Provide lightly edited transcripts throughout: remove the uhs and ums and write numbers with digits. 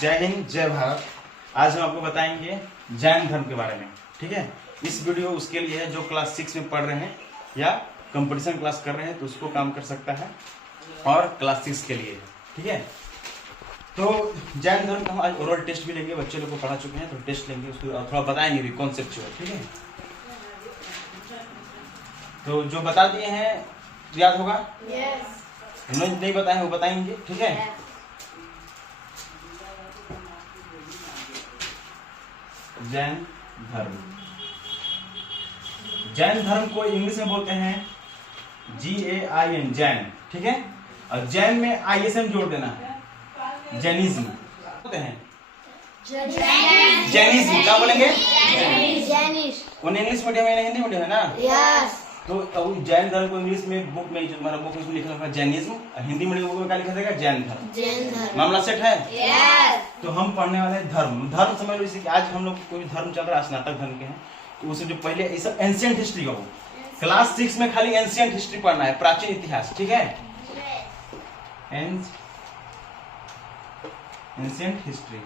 जय हिंद जय भारत। आज हम आपको बताएंगे जैन धर्म के बारे में। ठीक है, इस वीडियो उसके लिए है जो क्लास 6 में पढ़ रहे हैं या कंपटीशन क्लास कर रहे हैं तो उसको काम कर सकता है, और क्लास 6 के लिए। ठीक है, तो जैन धर्म का हम आज ओरल टेस्ट भी लेंगे। बच्चे लोग को पढ़ा चुके हैं तो टेस्ट लेंगे, उसको थोड़ा बताएंगे भी कॉन्सेप्चुअल। ठीक है, तो जो बता दिए हैं याद होगा? नहीं बताए वो बताएंगे। ठीक है, जैन धर्म। जैन धर्म को इंग्लिश में बोलते हैं GAIN, जैन। ठीक है, और जैन में ISM जोड़ देना है, जैनिज्म बोलते हैं। जैनिज्म क्या बोलेंगे? वो इंग्लिश मीडियम है ना हिंदी मीडियम है ना? यस। तो जैन धर्म को इंग्लिश में बुक में, जो हमारा बुक में लिखा हुआ है जैनिज्म, हिंदी मीडियम बुक में क्या लिखा जाएगा? जैन धर्म। जैन धर्म। मामला सेट है? यस। तो हम पढ़ने वाले हैं धर्म। धर्म समझ लो जैसे कि आज हम लोग कोई धर्म चल रहा है, स्नातक धर्म के हैं, तो उससे जो पहले ये सब एंशिएंट हिस्ट्री का हो। क्लास 6 में खाली एंशिएंट हिस्ट्री पढ़ना है, प्राचीन इतिहास। ठीक है, ancient history.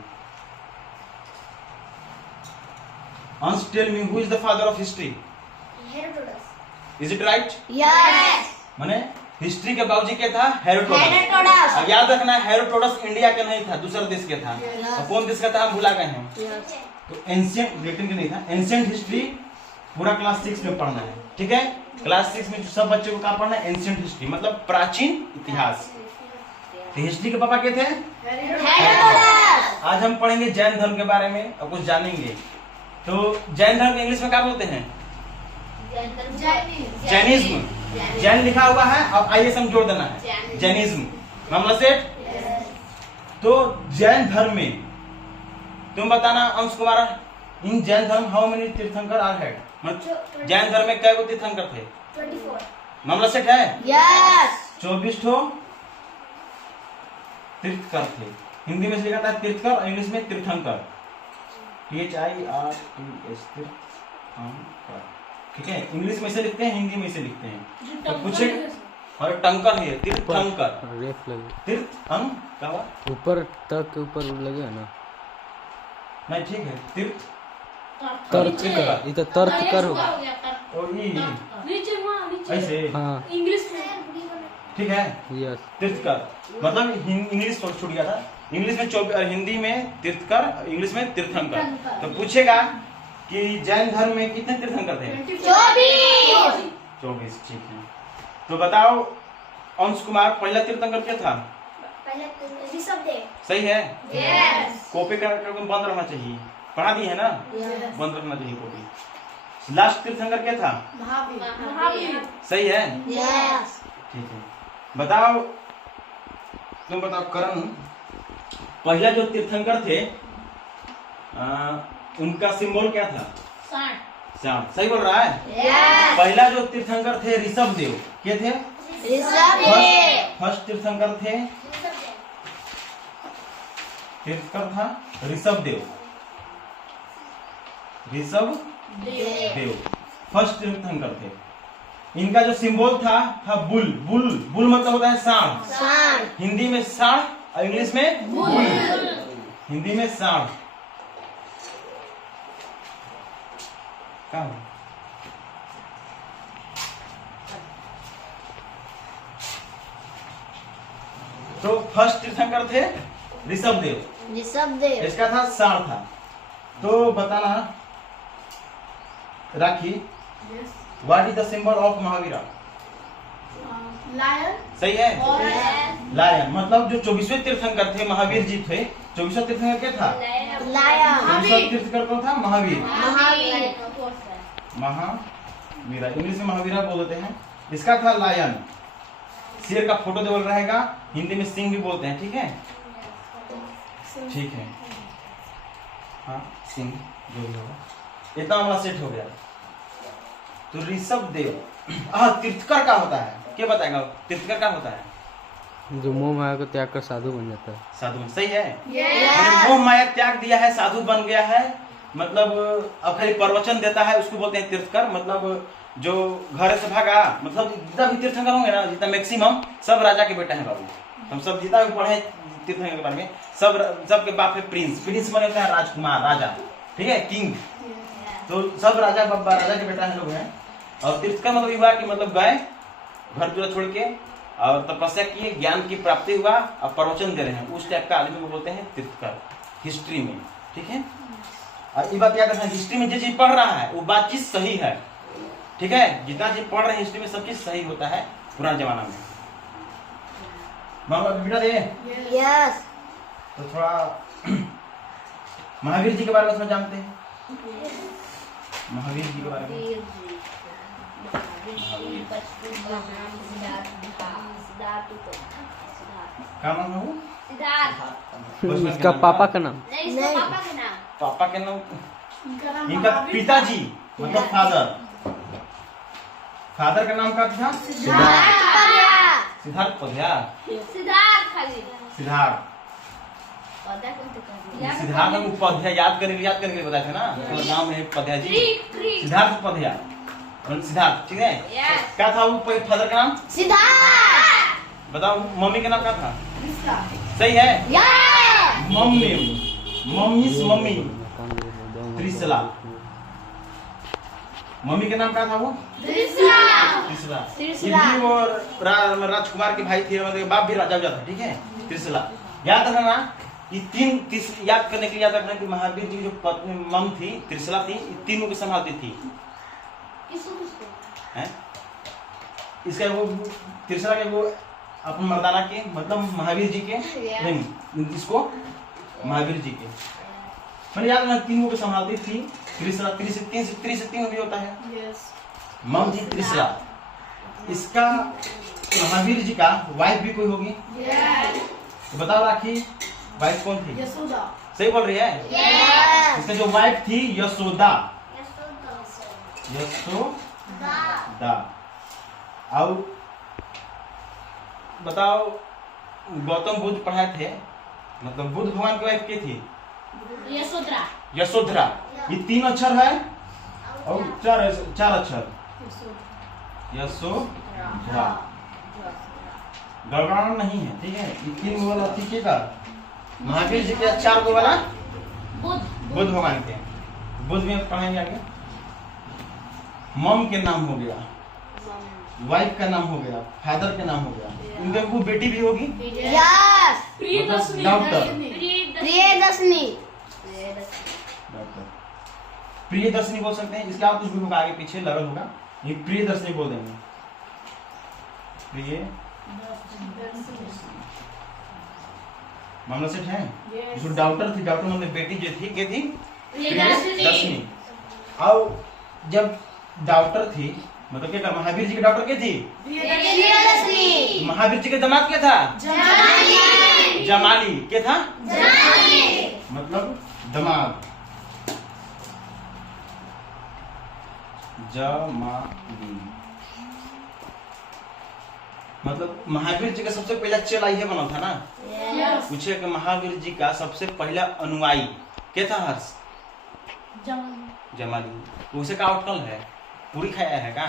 Ans, tell me who is the father of history? Is it right? Yes. माने हिस्ट्री के बाबूजी क्या था? हेरोडोटस। हेरोडोटस। अब याद रखना है, हेरोडोटस इंडिया का नहीं था, दूसरे देश के था। और कौन देश का था हम भुला गए हैं। तो एंशिएंट ब्रिटेन का नहीं था। एंशिएंट हिस्ट्री पूरा क्लास 6 में पढ़ना है। ठीक है, क्लास 6 में सब बच्चों को क्या पढ़ना है? एंशिएंट हिस्ट्री मतलब प्राचीन इतिहास। तो हिस्ट्री के पापा क्या थे? हेरोडोटस। आज हम पढ़ेंगे जैन धर्म के बारे में और कुछ जानेंगे। तो जैन धर्म इंग्लिश में क्या बोलते हैं? जैनिज्म। जैन लिखा हुआ है और ISM जोड़ देना है, जैनिज्म। मामला सेट। तो जैन धर्म में तुम बताना अंश कुमार, इन जैन धर्म हाउ मेनी तीर्थंकर आर हैड? मतलब जैन धर्म में कितने तीर्थंकर थे? 24। मामला सेट है? यस। 24 ठो तीर्थकर थे। हिंदी में लिखा था तीर्थकर और इंग्लिश में तीर्थंकर, THIRTS, तीर्थंकर। ठीक है, इंग्लिश में से लिखते हैं, हिंदी में से लिखते हैं। तो पूछे और टंकर है तीर्थंकर, रेफ लगे तीर्थंकर ऊपर तक ऊपर लगे ना। नहीं ठीक है, तीर्थ तर्क कर, ये तो तर्क कर होगा। और ये नीचे वहाँ नीचे ऐसे। हाँ इंग्लिश में ठीक है, यस। तीर्थकर मतलब इंग्लिश छूट गया था। इंग्लिश में 24 और हिंदी में तीर्थकर, इंग्लिश में तीर्थंकर। तो पूछेगा कि जैन धर्म में कितने तीर्थंकर थे? 24। ठीक है, तो बताओ अंश कुमार, पहला तीर्थंकर क्या था? सही है? यस। कॉपी का बंद रहना चाहिए, पढ़ा दी है ना? बंद रखना चाहिए कॉपी। लास्ट तीर्थंकर क्या था? महावीर। सही है? यस। ठीक है, बताओ तुम बताओ करण, पहला जो तीर्थंकर थे उनका सिंबल क्या था? सांप। सही बोल रहा है? यस। पहला जो तीर्थंकर थे ऋषभ देव, क्या थे? फर्स्ट तीर्थंकर थे, तीर्थकर था ऋषभ देव। ऋषभ देव फर्स्ट तीर्थंकर थे। इनका जो सिंबल था बुल। बुल बुल मतलब होता है सांड। हिंदी में सांड और इंग्लिश में बुल। हिंदी में सांड। तो फर्स्ट तीर्थंकर थे ऋषभ देव, इसका था सांड था। तो बताना Rakhi, what is the symbol of Mahavira? Lion. सही है? लायन मतलब जो 24वें तीर्थंकर थे महावीर जी थे। 24वां तीर्थंकर क्या था? लायन। 24वां तीर्थंकर कौन था? महावीर। महावीर। महावीरा, इंग्लिश में महावीरा बोलते हैं। इसका था लायन। शेर का फोटो देवल रहेगा, हिंदी में सिंह भी बोलते हैं। ठीक है, ठीक है, हाँ सिंह जो भी होगा। इतना हमारा सेट हो गया। तो ऋषभ देव। तीर्थकर का होता है, क्या बताएगा? तीर्थकर का होता है जो मोह माया को त्याग कर साधु बन जाता है। साधु। सही है? यस। मोह माया त्याग दिया है, साधु बन गया है, मतलब अब खाली प्रवचन देता है, उसको बोलते हैं तीर्थकर। मतलब जो घर से भागा, मतलब जितना भी तीर्थंकर होंगे ना, जितना मैक्सिमम सब राजा के बेटा है बाबू। हम सब जितना भी पढ़े तीर्थंकर के बारे में। सबके बाप है प्रिंस। प्रिंस माने होता है राजकुमार, राजा, ठीक है, किंग। तो सब राजा के बेटा है लोग हैं। और तीर्थ का मतलब हुआ कि मतलब गए घर दूर छोड़ के और तपस्या किए, ज्ञान की प्राप्ति हुआ और प्रवचन दे रहे हैं, उस टाइप का आदमी को बोलते हैं तीर्थकर हिस्ट्री में, ठीक है। और ये बात क्या करते हैं, हिस्ट्री में जो चीज पढ़ रहा है वो बात चीज सही है, ठीक है। जितना चीज पढ़ रहे हैं हिस्ट्री में सब चीज सही होता है पुराने जमाना में। बेटा दे यस तो थोड़ा महावीर जी के बारे में थोड़ा जानते हैं। महावीर जी के बारे में क्या नाम है वो? बचपन इसका के पापा का नाम नहीं पापा के नाम इनका पिताजी मतलब फादर का नाम क्या था? सिद्धार्थ पधिया। सिद्धार्थ उपाध्याय याद करके बताए थे ना, तो नाम है पधिया जी, सिद्धार्थ उपाध्याय। सिद्धार्थ, ठीक है। क्या था वो फादर का नाम? सिद्धार्थ। बताओ मम्मी का नाम क्या था? सही है, मम्मी त्रिशला। मम्मी का नाम क्या था वो? त्रिशला। ये वो राजकुमार के भाई थे, मतलब बाप भी राजा था, ठीक है। त्रिशला याद रखना ना, ये याद करने के लिए याद रखना कि महावीर जी की जो पत्नी मम थी, त्रिशला थी, तीनों को संभालती थी। हैं? इसका वो त्रिशला के वो अपन मर्दाना के मतलब महावीर जी के नहीं, इसको महावीर जी के मैंने याद रखना, तीनों को संभालती थी। त्रिशला तीन भी होता है। मम थी त्रिशला। इसका महावीर जी का वाइफ भी कोई होगी? तो बताओ राखी, वाइफ कौन थी? सही बोल रही है। इसका जो वाइफ थी यशोदा। और बताओ गौतम बुद्ध पढ़ाए थे, मतलब बुद्ध भगवान की वाइफ की थी? यशोधरा। ये 3 अक्षर है और 4 अक्षर। यशोधरा गड़बड़ाना नहीं है, ठीक है। ये 3 वाला ठीक है। महावीर जी के 4 गो वाला बुद्ध भगवान के। बुद्ध में पढ़ाएंगे आगे। मम के नाम हो गया, वाइफ का नाम हो गया, फादर का नाम हो गया। इनके वो बेटी भी होगी, डॉक्टर प्रियदर्शनी बोल सकते हैं। इसके आप कुछ भी होगा आगे पीछे लगल होगा, ये प्रियदर्शनी बोल देंगे। प्रिय मामला सेठ है। जो डॉक्टर थी, डॉक्टर मतलब बेटी जो थी क्या थी? प्रियदर्शनी। और जब डॉक्टर थी मतलब क्या, महावीर जी के डॉक्टर क्या थी? महावीर जी के दामाद क्या था? जमाली। क्या था? मतलब दामाद। जमाली मतलब महावीर जी का सबसे पहला चेला ये बना था ना। पूछे कि महावीर जी का सबसे पहला अनुयायी क्या था? हर्ष जमाली। तो उसे का आउटकम है, पूरी खाया है का?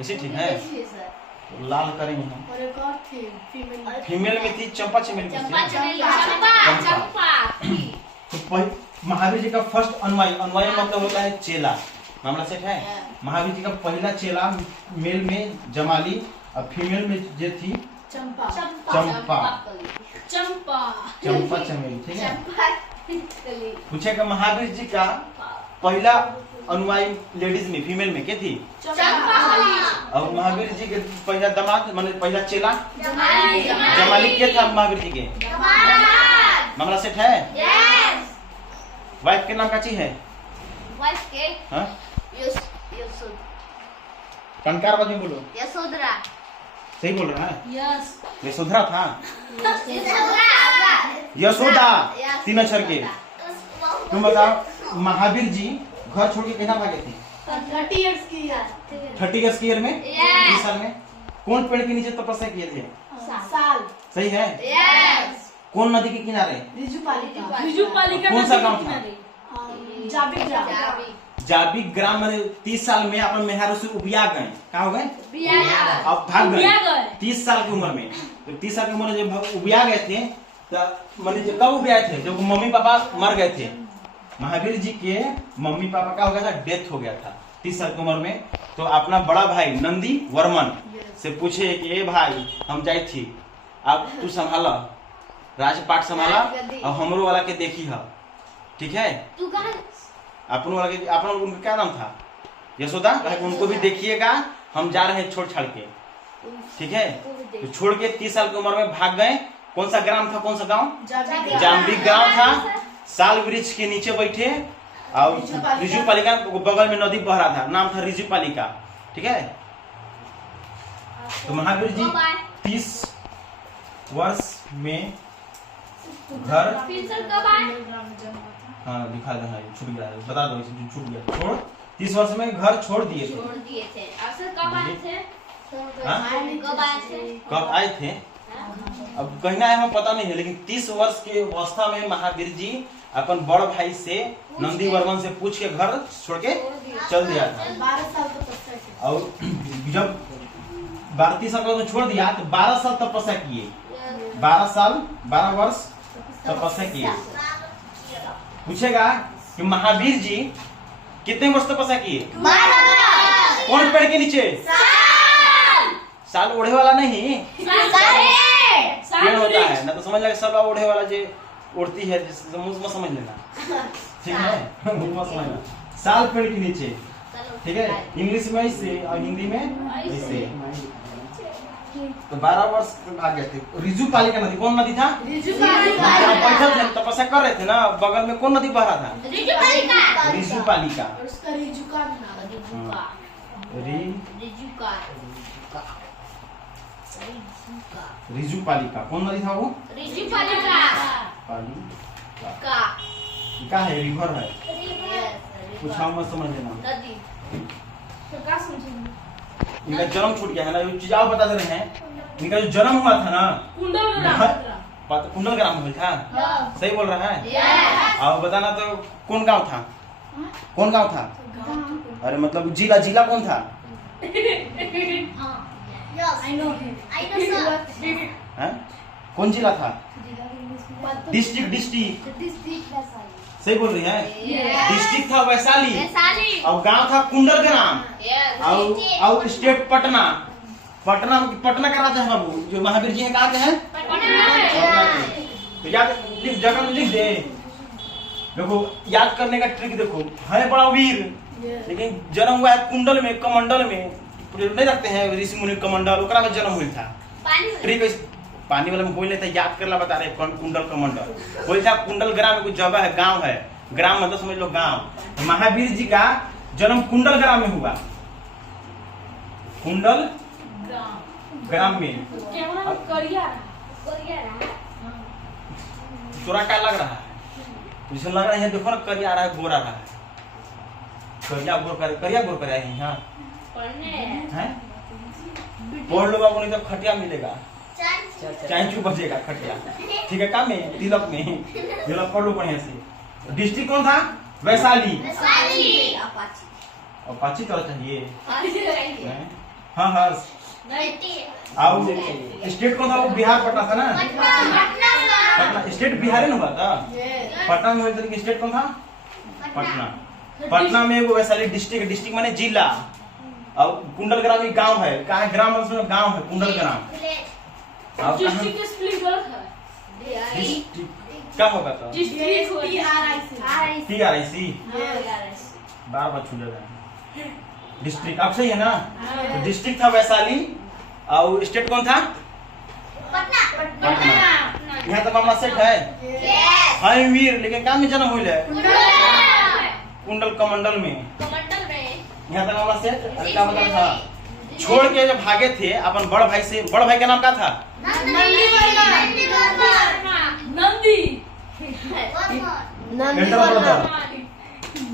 ऐसे ठीक है। तो लाल करेंगे हम। फीमेल में थी चंपा चमेली में थी। तो महावीर जी का फर्स्ट अनुयायी मतलब होता है चेला। मामला सेट है। महावीर जी का पहला चेला मेल में जमाली और फीमेल में जो थी चंपा चमेली, ठीक है। पूछेगा महावीर जी का पहला अनुयायी लेडीज में फीमेल में क्या थी? और महावीर जी के पहला दामाद माने पहला चेला जमाली क्या था महावीर जी के? मामला सेट है। वाइफ के नाम का चीज है? हाँ? कनकार बाजू बोलो। यशोधरा। सही बोल रहा है। यस यशोधरा था। यशोदा 3 अक्षर के। तुम बताओ महावीर जी घर छोड़ के कितना भागे थे? 30 इयर्स की 30 इयर्स की ईयर में 20 साल में कौन पेड़ के नीचे तपस्या किए थे? साल। सही है। कौन नदी के किनारे? रिजुपालिका कौन सा गांव था? जाबी ग्राम में 30 साल में अपन मेहरारू से उबिया गए। कहा हो गए? अब भाग गए 30 साल की उम्र में। तो 30 साल की उम्र में जब उबिया गए थे मानी कब वो भी आए थे जब मम्मी पापा मर गए थे। महावीर जी के मम्मी पापा का हो गया था, डेथ हो गया था 30 साल की उम्र में। तो अपना बड़ा भाई नंदी वर्मन से पूछे कि ए भाई हम जाए थी, अब तू संभाला राजपाट संभाला और हमरो वाला के देखी है, ठीक है। अपन वाला के अपन उनका क्या नाम था, यशोदा, कहे उनको भी देखिएगा, हम जा रहे हैं छोड़ छाड़ के, ठीक है। तो छोड़ के 30 साल की उम्र में भाग गए। कौन सा ग्राम था, कौन सा गांव, जाम्बी गांव था। साल वृक्ष के नीचे बैठे और रिजु पालिका बगल में नदी बह रहा था, नाम था रिजु पालिका, ठीक है। तो महावीर जी 30 वर्ष में घर, हाँ दिखा दो, छूट गया, बता दो छूट गया, छोड़ 30 वर्ष में घर छोड़ दिए थे। कब आए थे अब कहना है हमें पता नहीं है, लेकिन 30 वर्ष के अवस्था में महावीर जी अपन बड़ भाई से नंदी वर्मन से पूछ के घर छोड़ के चल दिया था। 12 साल तक और जब 32 साल का छोड़ दिया तो 12 साल तपस्या किए, 12 वर्ष तपस्या किए। पूछेगा कि महावीर जी कितने वर्ष तपस्या किए, कौन पेड़ के नीचे, साल ओढ़े वाला नहीं, पेड़ होता है ना, तो समझ लगे सब ओढ़े वाला जो उड़ती है, मुंह में समझ लेना, ठीक है, मुंह में समझना, साल पेड़ के नीचे, ठीक है। इंग्लिश में इससे और हिंदी में इससे। तो 12 वर्ष भाग गए थे। रिजु पालिका नदी, कौन नदी था, बैठल थे तपस्या कर रहे थे ना, बगल में कौन नदी बह रहा था, रिजु पालिका। रिजु पालिका कौन नदी था, वो पालिका क्या है, रिवर है, कुछ हम मत समझ लेना। इनका जन्म छूट गया है ना, चीज आप बता दे रहे हैं। इनका जो जन्म हुआ था ना कुंडल ग्राम में था, सही बोल रहा है। अब बताना तो कौन गांव था, कौन गांव था, अरे मतलब जिला कौन था, कौन जिला था, डिस्ट्रिक्ट सही बोल रही है। डिस्ट्रिक्ट था वैशाली और गांव था कुंडल ग्राम और स्टेट पटना। पटना का राजा है बाबू, जो महावीर जी है कहा के हैं, तो याद जगह में लिख दे। देखो याद करने का ट्रिक देखो, है बड़ा वीर लेकिन जन्म हुआ है कुंडल में, कमंडल में, नहीं रखते हैं ऋषि मुनि कमंडल, ओकरा में जन्म हुआ था। ट्रिक पानी वाले में बोल लेते, याद करला बता रहे कुंडल कमंडल बोल था। कुंडल ग्राम में कुछ जगह है, गांव है, ग्राम मतलब समझ लो गांव। महावीर जी का जन्म कुंडल ग्राम में हुआ, कुंडल ग्राम में। तोरा क्या लग रहा है, जैसे लग रहा है देखो ना, करिया रहा है, गोरा रहा है, करिया गोर कर यहाँ पढ़ लो बाबू, नहीं तो खटिया मिलेगा, चांचू बजेगा खटिया, ठीक है। काम में तिलक पढ़ लो बढ़िया से। डिस्ट्रिक्ट कौन था, वैशाली। अपाची तो चाहिए, हाँ हाँ। और स्टेट कौन था, वो बिहार पटना था ना, पटना स्टेट बिहार में हुआ था। पटना में स्टेट कौन था, पटना। पटना में वो वैशाली डिस्ट्रिक्ट माने जिला, और कुंडल ग्राम एक गांव है, कहा है ग्राम मतलब गांव है, कुंडल ग्राम। क्या होगा तो TRIC बार बार छूट जाएगा। डिस्ट्रिक्ट अब सही है ना, तो डिस्ट्रिक्ट था वैशाली और स्टेट कौन था, पटना। यहाँ तो मामला सेट है वीर, लेकिन काम में जन्म हुई है कुंडल कमंडल में, यहाँ तक मामला सेट। क्या मतलब था, छोड़ के जब भागे थे अपन बड़ भाई से, बड़ भाई का नाम क्या था,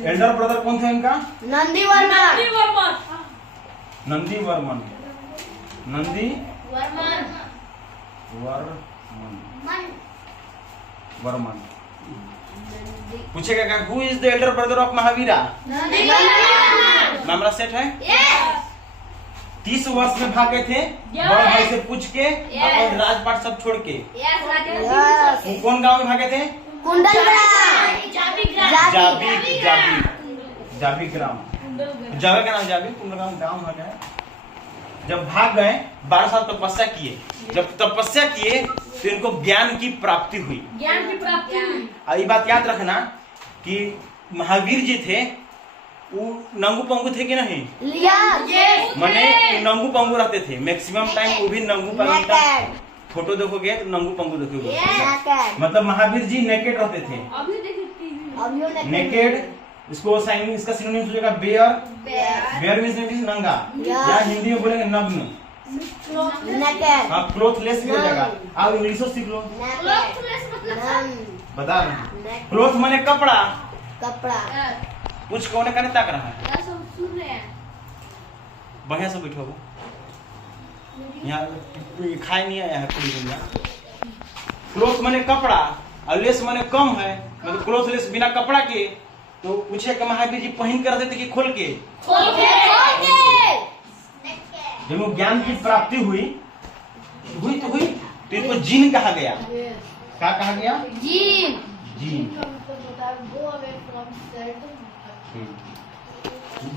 एल्डर ब्रदर कौन थे इनका, नंदी वर्मन। पूछेगा who is the Elder brother of Mahavira, मामला सेट है। 30 वर्ष में भागे थे बड़े भाई से पूछ के और राजपाट सब छोड़ के। वो कौन गांव में भागे थे? जाबी ग्राम। जगह का नाम जाबी, कुंडलग्राम गांव भागा है। जब भाग गए 12 साल तपस्या किए। जब तपस्या किए तो इनको ज्ञान की प्राप्ति हुई। ये बात याद रखना कि महावीर जी थे वो नंगू पंगू थे कि नहीं? माने नंगू पंगू रहते थे मैक्सिमम टाइम। वो भी नंगू पंगू, फोटो देखोगे तो नंगू पंगू देखोगे। मतलब महावीर जी नेकेड रहते थे। नेकेड इसको इसका सिनोनिम सोचेगा बेयर। बेयर मींस नंगा, या हिंदी में बोलेंगे नग्न। हाँ, क्लोथलेस भी हो जाएगा। आप इंग्लिश सीख लो। बता रहे हैं क्लोथ माने कपड़ा। कुछ कौन करने ताक रहा है? बढ़िया से बैठो। यहाँ खाए नहीं आया है पूरी दुनिया। क्लोथ माने कपड़ा और लेस माने कम है। मतलब क्लोथ लेस बिना कपड़ा के। तो पूछे कि महावीर जी पहन कर देते कि खोल के? जब वो ज्ञान की प्राप्ति हुई तो इनको जीन कहा गया। क्या कहा गया? जीन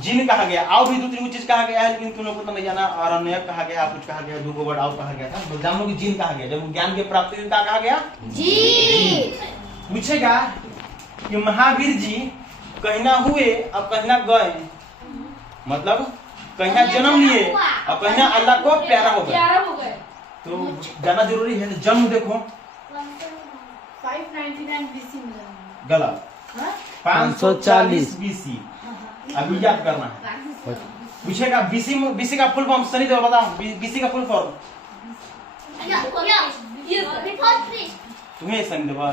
जिन कहा गया। आओ भी 2-3 चीज कहा गया है, लेकिन तुम लोगों को तो नहीं जाना। अरण्य कहा गया, कुछ कहा गया, 2 वर्ड आओ कहा गया था। तो जान लो कि जिन कहा गया। जब ज्ञान की प्राप्ति हुई क्या कहा गया? पूछेगा कि महावीर जी कहीं ना हुए और कहीं ना गए। मतलब कहीं ना जन्म लिए और कहीं ना अल्लाह को प्यारा हो गए। तो जाना जरूरी है। तो जन्म देखो 599 BC में। गलत। 540 BC। अभी याद करना है। पूछेगा बीसी का फुल फॉर्म सनी दो बताओ। बीसी का फुल फॉर्म तुम्हें सनी दो।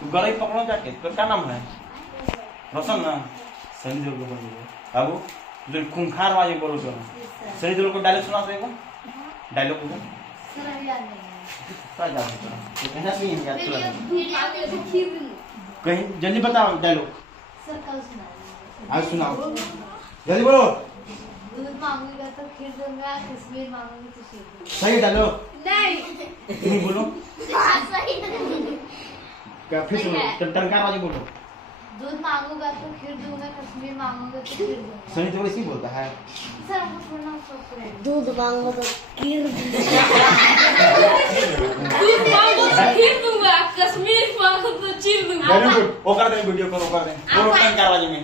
तू गलई पकड़ो जाके। तो क्या नाम है? रोशन ना? सनी दो बोलो। अब जो खूंखार वाले बोलो जो सनी दो को डायलॉग सुना देगा। डायलॉग बोलो। क्या याद है? तो कहना नहीं है याद चला। कहीं जल्दी बताओ डायलॉग। आज सुनाओ जल्दी बोलो। दूध मांगूंगा तो खीर दूंगा, कश्मीर मांगूंगी तो शीर दूंगा। सही डायलॉग नहीं। तुम बोलो। सही नहीं। क्या फिर सुनो टंकार वाली बोलो। दूध मांगूंगा तो खीर दूंगा, कश्मीर मांगूंगा तो खीर दूंगा। सनी तो इसी बोलता है। सर हमको थोड़ा सोच रहे हैं। दूध मांगो तो खीर दूध मांगो तो खीर दूंगा, कश्मीर मांगो तो चीर दूंगा। Very good. वो कर दे वीडियो करो कर दे। बोलो टंकार वाली में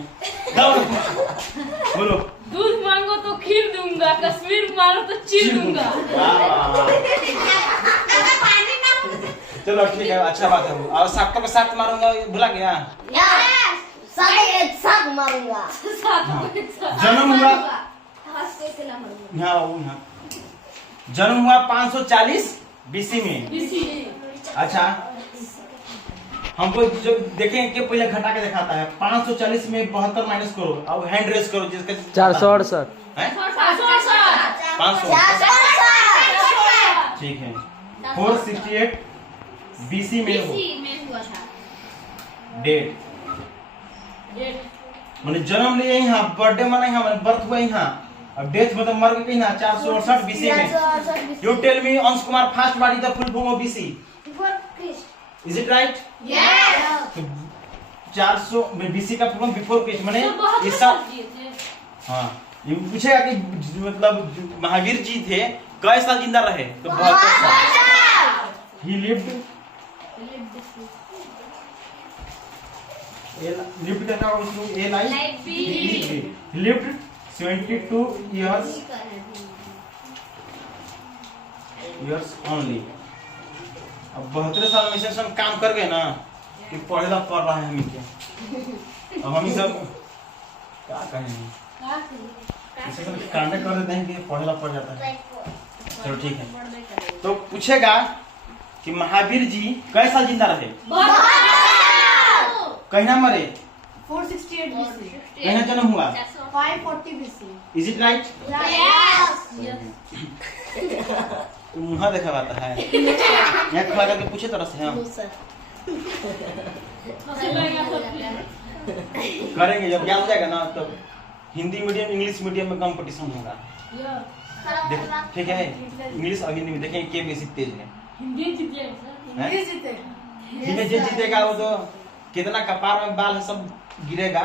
बोलो। दूध मांगो तो खीर दूंगा, कश्मीर मांगो तो चीर दूंगा। चलो ठीक है, अच्छा बात है। और सातों के साथ मारूंगा भुला गया। साग मारूंगा। जन्म हुआ यहाँ जन्म हुआ 540 BC में। अच्छा हमको जो देखें कि पहले घटा के दिखाता है। 540 में 72 माइनस करो और हैंड रेस करो। जिसका 468 500 ठीक है। 468 BC में हो डेट मैंने जन्म लिया यहाँ, बर्थडे मना यहाँ, मैंने बर्थ हुआ यहाँ, अब डेथ मतलब मर गए यहाँ 468 BC में। यू टेल मी अंश Kumar first what is the full form of BC? Is it right? Yes. 400 में BC का फुल फॉर्म बिफोर क्रिस्ट माने ईसा। हाँ ये पूछेगा कि मतलब महावीर जी थे कई साल जिंदा रहे? तो 72 साल। ही लिव्ड लिव्ड करना उसको ए लाइफ लिव्ड 72 years ओनली। अब 72 साल में से काम कर गए ना कि पढ़ेला पढ़ रहा है हमें क्या। अब हम सब क्या कहेंगे, ऐसे सब कांडे कर देते हैं कि पढ़ेला पढ़ जाता है। चलो ठीक है। तो पूछेगा कि महावीर जी कई साल जिंदा रहे? कहीं ना मरे? 468 BC। कहीं ना जन्म हुआ? 540 BC। Is it right? Yes. मुँह देखा बाता है यहाँ खड़ा करके पूछे तरह से हम करेंगे। जब ज्ञान हो जाएगा ना तब हिंदी मीडियम इंग्लिश मीडियम में कंपटीशन होगा। देखो ठीक है, इंग्लिश और हिंदी में देखें के बेसी तेज है। हिंदी जीते सर। हैं? हिंदी में जो जीतेगा वो तो कितना कपार में बाल है सब गिरेगा।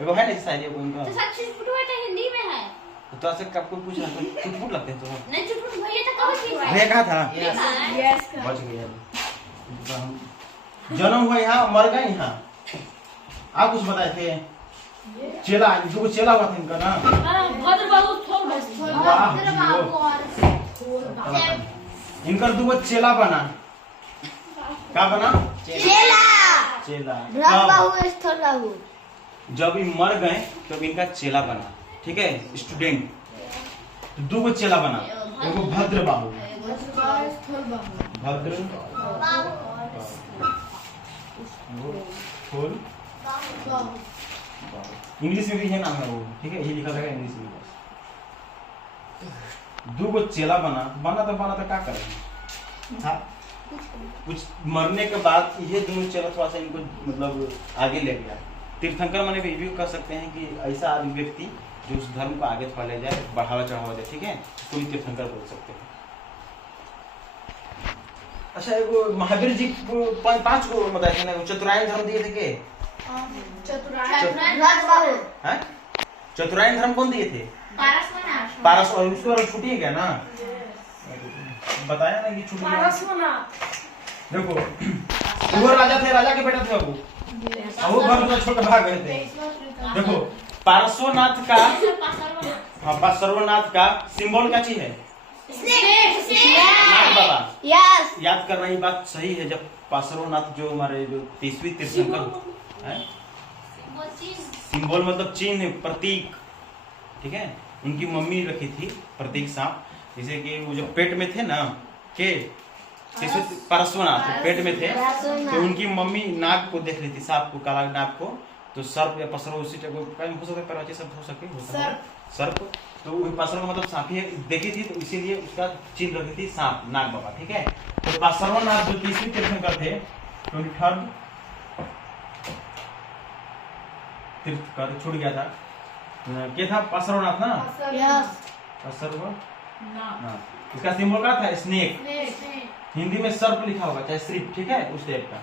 एगो है ना शायरी एगो उनका, तो सब चुटपुट हुआ तो हिंदी में है। तो ऐसे कब कोई पूछ रहा था चुटपुट लगते हैं तो नहीं चुटपुट भैया तो कब की भैया कहा था यस बच गया। तो हम जन्म हुआ यहाँ मर गए यहाँ। आप कुछ बताए थे चेला जो चेला हुआ था इनका ना। भद्र बाबू थोड़ बस वाह, भद्र जियो। बाबू और इनकर दूगो चेला बना। क्या बना? चेला चेला। ब्रह्म कब? बाहु स्थल बाहु। जब ये मर गए तब इनका चेला बना। ठीक है, स्टूडेंट। तो दूगो चेला बना, एगो भद्र बाहु। भद्र फुल इंग्लिश में भी है नाम है वो। ठीक है, यही लिखा रहेगा इंग्लिश में बस। दूगो चेला बना तो क्या करेंगे। हाँ, कुछ मरने के बाद ये दोनों चेला थोड़ा सा इनको मतलब आगे ले गया। तीर्थंकर माने भी कह सकते हैं कि ऐसा आदमी व्यक्ति जो उस धर्म को आगे थोड़ा ले जाए, बढ़ावा चढ़ावा दे। ठीक है, उसको भी तीर्थंकर बोल सकते हैं। अच्छा, एगो महावीर जी को 5 को बताए थे ना, चतुरायन धर्म दिए थे के? ब्रह्म बाहु। हैं? चतुरायन धर्म कौन दिए थे? पारस। और उसके बाद छूटिए गया ना, बताया ना कि छूट गया। देखो वो राजा थे, राजा के बेटा थे वो, और वो घर में छोड़ के भाग गए थे। देखो पार्श्वनाथ का, हाँ पार्श्वनाथ का सिंबल क्या चीज है? नाग बाबा। यस। याद करना ये बात सही है। जब पार्श्वनाथ जो हमारे जो 30वीं तीर्थंकर है, सिंबल मतलब चिन्ह, प्रतीक। ठीक है, उनकी मम्मी रखी थी प्रतीक सांप। जैसे कि वो जो पेट में थे ना के पार्श्वनाथ पेट में थे, तो उनकी मम्मी नाग को देख रही थी, सांप को, काला नाग को। तो सर्प या पसरो उसी टाइप हो सकता है, परवाची सब हो सके सर्प। तो वो पसरो का मतलब सांप ही देखी थी, तो इसीलिए उसका चिन्ह रखी थी सांप, नाग बाबा। ठीक है, तो पार्श्वनाथ जो 30वीं तीर्थंकर थे, 23rd तीर्थंकर छूट गया था। क्या था? पार्श्वनाथ ना। यस। पार्श्वनाथ, इसका सिंबल क्या था? स्नेक। हिंदी में सर्प लिखा होगा, चाहे श्रीप। ठीक है, उस टाइप का।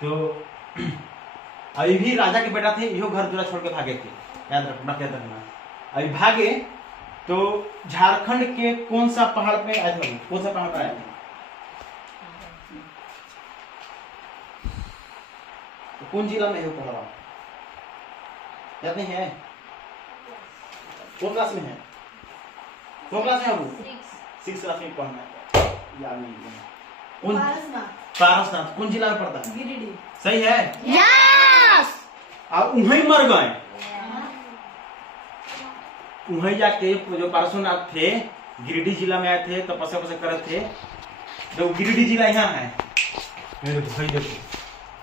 तो अभी भी राजा के बेटा थे, यो घर दूरा छोड़ के भागे थे। याद रखना। अभी भागे तो झारखंड के कौन सा पहाड़ पे आए थे? कौन सा पहाड़ पे आए थे? तो कौन जिला में है वो पहाड़? याद नहीं है? कौन क्लास में है? कौन क्लास में है वो? 6 क्लास में पढ़ना है, याद नहीं है। कौन? पारसनाथ। कौन जिला में पड़ता है? गिरिडीह। सही है। यस। अब वहीं मर गए। वहीं जाके जो पार्श्वनाथ थे, गिरिडीह जिला में आए थे, तपस्या कर थे। तो गिरिडीह जिला यहाँ है, देखो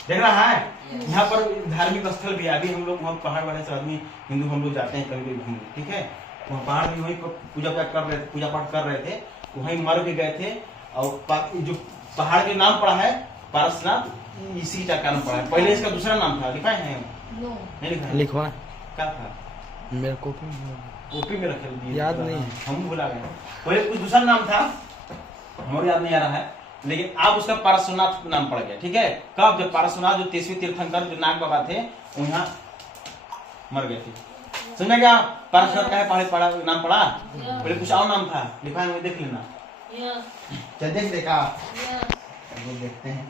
देख रहा है। यहाँ पर धार्मिक स्थल भी है। अभी हम लोग वहाँ पहाड़ वाले से आदमी हिंदू हम लोग जाते हैं कभी घूमने। ठीक है, वहाँ पहाड़ भी वहीं पर पूजा पाठ कर रहे थे, वहीं मर भी गए थे। और जो पहाड़ के नाम पड़ा है पारसनाथ, इसी का नाम पड़ा है। पहले इसका दूसरा नाम था, लिखा है? नहीं लिखा है। लिखवा क्या था? मेरे को कॉपी में रखे दिए, याद नहीं है। हम भुला गए। पहले कुछ दूसरा नाम था, हमारे याद नहीं आ रहा है, लेकिन अब उसका पार्श्वनाथ नाम पड़ गया। ठीक है, कब? जब पार्श्वनाथ जो 30वीं तीर्थंकर जो नाग बाबा थे, यहाँ मर गए थे। समझा क्या? पार्श्वनाथ का है पहाड़ नाम पड़ा। पहले कुछ और नाम था, लिखा है, देख लेना। चल देखा, देखते हैं।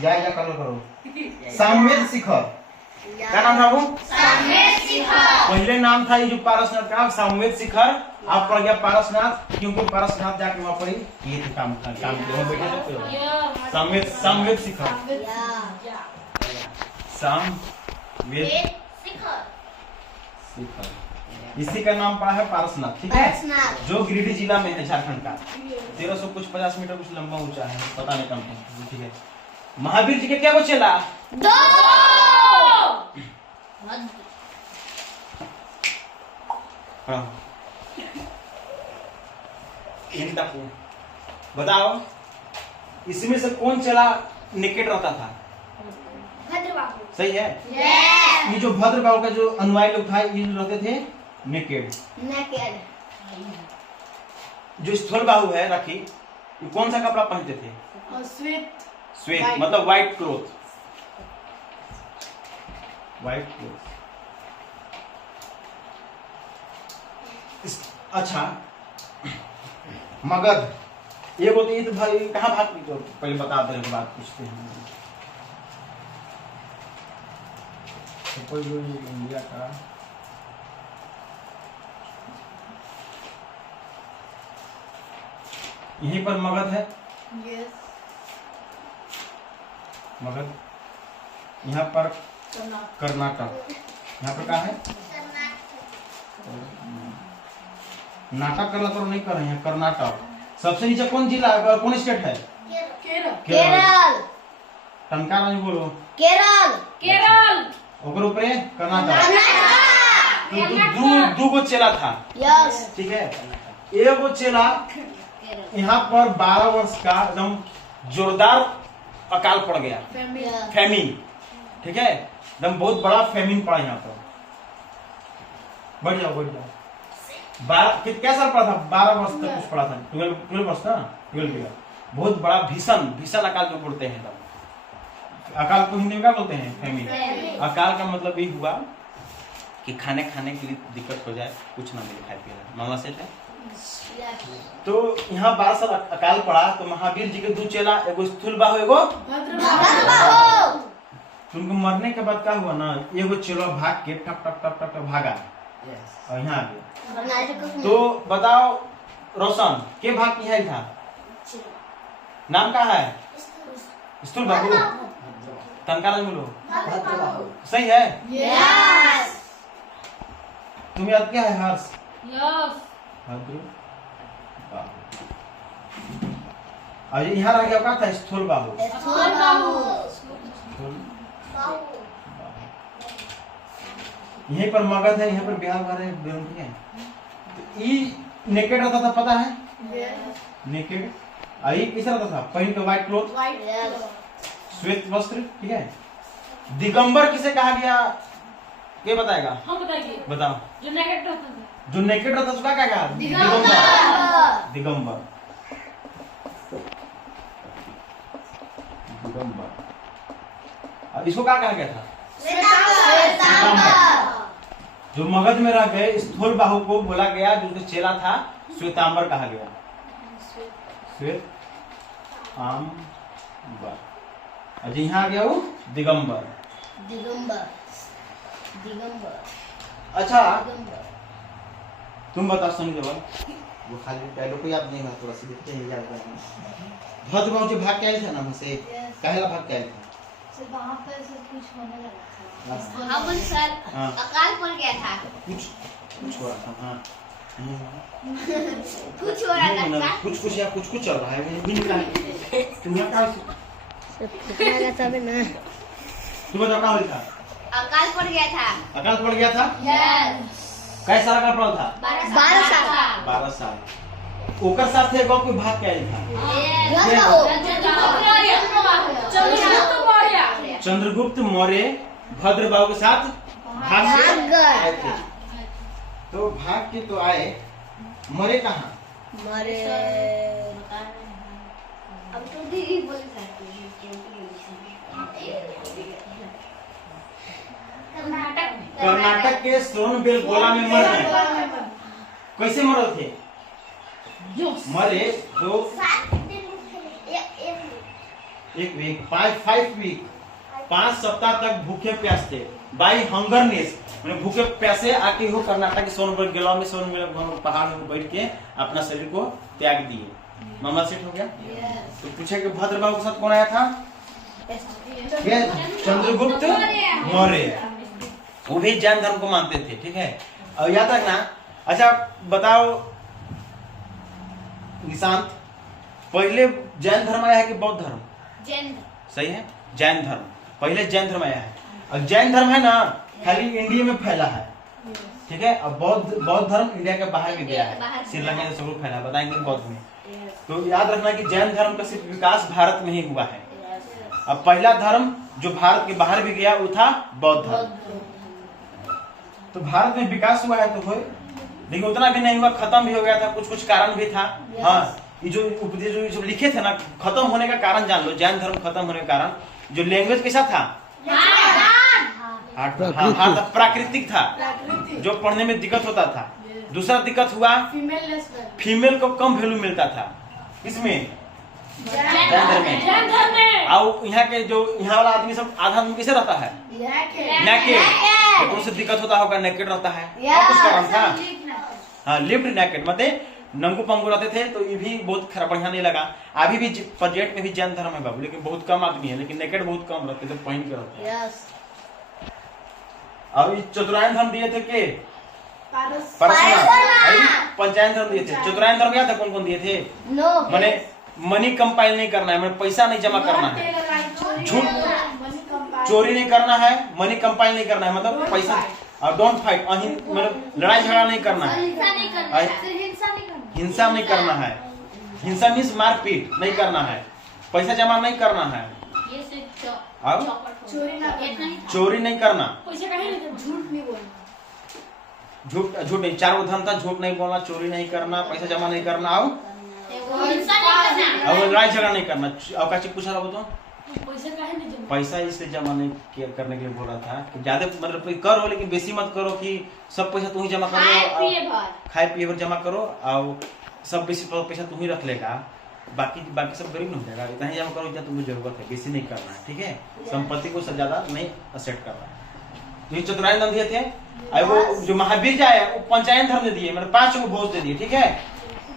जा करो। सामवेद शिखर, क्या नाम था वो? पहले नाम था ये जो पारसनाथ का, सामवेद शिखर। आप पड़ गया पारसनाथ, क्योंकि पारसनाथ जाके वहाँ पर ये थे काम किया, बैठे थे। सामवेद शिखर, सामवेद शिखर, इसी का नाम पड़ा है पारसनाथ। ठीक है, जो गिरिडीह जिला में है, झारखंड का। 1300 कुछ 50 मीटर कुछ लंबा ऊंचा है, पता नहीं कम है। ठीक है, महावीर जी के क्या चेला? 2। बताओ, इसमें से कौन चेला निकट रहता था? भद्र बाबू। सही है। ये जो भद्र बाबू का जो अनुयायी लोग था, ये रहते थे नेकेड। नेकेड। जो स्थूल बाहु है राखी, ये कौन सा कपड़ा पहनते थे? श्वेत। श्वेत White. मतलब व्हाइट क्लोथ, व्हाइट क्लोथ। अच्छा, मगध ये बोलते हैं तो भाई कहाँ भाग, तो पहले बता देने के बाद पूछते हैं। तो जो इंडिया का यहीं पर मगध है, यस। मगध। यहाँ पर कर्नाटक, यहाँ पर क्या है? नाटक करना तो नहीं कर रहे हैं, कर्नाटक। सबसे नीचे कौन जिला, कौन स्टेट है? केरल। केरल। टंका नहीं बोलो। केरल। केरल। ओकर ऊपरे कर्नाटक। तो दू गो चेला था, यस। ठीक है। एगो चेला यहाँ पर 12 वर्ष का एकदम जोरदार अकाल पड़ गया, फेमिन, ठीक है। एकदम बहुत बड़ा फेमिन पड़ा यहाँ पर। बढ़ जाओ, बढ़ जाओ। क्या साल पड़ा था? 12 वर्ष तक कुछ पड़ा था, 12 वर्ष था, 12 ईयर। बहुत बड़ा भीषण अकाल जो बोलते हैं। अकाल को हिंदी में क्या बोलते हैं? फेमिन। अकाल का मतलब ये हुआ कि खाने के लिए दिक्कत हो जाए, कुछ ना मिले खाए पिए। मामला सेठ है। तो यहाँ 12 साल अकाल पड़ा, तो महावीर जी के 2 चेला, एगो स्थूल बाहु, एगो उनको मरने के बाद क्या हुआ ना, एगो चेला भाग के टप टप टप टप भागा और यहाँ आ गया। तो बताओ रोशन के भाग के यहाँ था? नाम क्या है? स्थूल बाहु। तनका नहीं बोलो, सही है? यस। तुम्हें याद क्या है? हर्ष। यस। भद्र बाहु। और यहाँ रह गया क्या था? स्थूल बाहु। स्थूल बाहु। यहीं पर मगध है, यहाँ पर बिहार वाले ठीक है। तो ई नेकेड रहता था, पता है? नेकेड। और ये किस रहता था? पहन के व्हाइट क्लोथ, श्वेत वस्त्र, ठीक है। दिगंबर किसे कहा गया? क्या बताएगा? हम बताइए। बताओ। जो नेकेड रहता था। जो नेकेड रहता था उसका क्या कहा? दिगंबर। दिगंबर। इसको क्या कहा गया था? जो मगध में रह गए स्थूल बाहु को बोला गया, जो चेला था श्वेतांबर कहा गया। श्वेत आंबर। अजी यहाँ आ गया वो दिगंबर। दिगंबर। दिगंबर। अच्छा दिगंबर। तुम बताओ सुन के बाद वो खाली पहले को याद नहीं है, थोड़ा सा देखते हैं याद करना। भद्र बाहु जो भाग के आए थे ना हमसे, कहला भाग के आए थे। वहाँ पर सब कुछ होने लगा था। हाँ बोल सर, हाँ। अकाल पड़ गया था। कुछ हो रहा था। हाँ कुछ हो रहा था। कुछ या कुछ चल रहा है, वो भी निकाल। तुम्हें क्या तभी ना। तू बता क्या हुआ था? अकाल पड़ गया था। अकाल पड़ गया था। यस। कैसा साल अकाल पड़ा था? 12 साल। 12 साल। ओकर साथ एक गांव कोई भाग के आया था। चंद्रगुप्त मौर्य भद्र बाहु के साथ भाग आए थे। तो भाग के तो आए, मरे कहाँ? मरे। अब तो दीदी बोल सकती है। कर्नाटक के सोनबेलगोला में मर गए। कैसे मरे थे? मरे तो एक वीक 5 वीक 5 सप्ताह तक भूखे प्यासे बाई हंगरनेस, मैंने भूखे प्यासे आके हो कर्नाटक के सोनबेलगोला में, सोनबेलगोला पहाड़ में बैठ के अपना शरीर को त्याग दिए। मामला सेट हो गया। तो पूछे कि भद्र बाहु के साथ कौन आया था? चंद्रगुप्त मौर्य। वो भी जैन धर्म को मानते थे, ठीक है। और याद रखना। अच्छा बताओ निशांत, पहले जैन धर्म आया है कि बौद्ध धर्म? जैन। सही है, जैन धर्म। पहले जैन धर्म आया है। और जैन धर्म है ना खाली इंडिया में फैला है, ठीक है। और बौद्ध धर्म इंडिया के बाहर भी गया है, श्रीलंका में सब फैला। बताएंगे बौद्ध में। तो याद रखना कि जैन धर्म का सिर्फ विकास भारत में ही हुआ है। अब पहला धर्म जो भारत के बाहर भी गया वो था बौद्ध धर्म। तो भारत में विकास हुआ है तो हो, लेकिन उतना भी नहीं हुआ, खत्म भी हो गया था, कुछ कुछ कारण भी था। हाँ, ये जो उपदेश जो लिखे थे ना, खत्म होने का कारण जान लो, जैन धर्म खत्म होने का कारण जो लैंग्वेज कैसा था, हाँ, प्राकृतिक था, जो पढ़ने में दिक्कत होता था। दूसरा दिक्कत हुआ फीमेल को कम वैल्यू मिलता था, इसमें जैन धर्म में। और यहाँ के जो यहाँ वाला आदमी सब आधा आदमी कैसे रहता है, नेकेड, उससे दिक्कत होता होगा, नेकेड रहता है। और कुछ कारण था, हाँ, लिप्ड नेकेड, मतलब नंगू पंगू रहते थे, तो ये भी बहुत खराब, बढ़िया नहीं लगा। अभी भी प्रेजेंट में भी जैन धर्म है बाबू, लेकिन बहुत कम आदमी है, लेकिन नेकेड बहुत कम रहते थे, पहन के रहते हैं। और ये चतुरायन धर्म दिए थे के पंचायन धर्म दिए थे। चतुरायन धर्म याद है कौन कौन दिए थे? मैंने मनी कंपाइल नहीं करना है, मैंने पैसा नहीं जमा करना है, झूठ चोरी नहीं करना है, मनी कंपाइल नहीं करना है, मतलब पैसा, और डोंट फाइट, मतलब लड़ाई झगड़ा नहीं करना है, हिंसा नहीं करना है, हिंसा मीन्स मारपीट नहीं करना है, पैसा जमा नहीं करना है, अब चोरी नहीं करना, झूठ नहीं, चारों धर्म था, झूठ नहीं बोलना, चोरी नहीं करना, पैसा जमा नहीं करना, और लड़ाई झगड़ा नहीं करना। और क्या चीज पूछा था वो तो पैसा इसलिए जमा नहीं करने के लिए बोला था कि ज्यादा मतलब करो, लेकिन बेसी मत करो कि सब पैसा तू ही जमा करो, खाए पिए भर जमा करो, और सब बेसी पैसा तू ही रख लेगा, बाकी सब गरीब नहीं हो जाएगा, इतना ही जमा करो जितना तुम्हें जरूरत है, बेसी नहीं करना है, ठीक है। संपत्ति को ज्यादा नहीं असेट करना है। ये चतुरायन धर्म दिए थे। और वो जो महावीर जी आए वो पंचायन धर्म दे दिए, मतलब 5 को भोज दे दिए, ठीक है।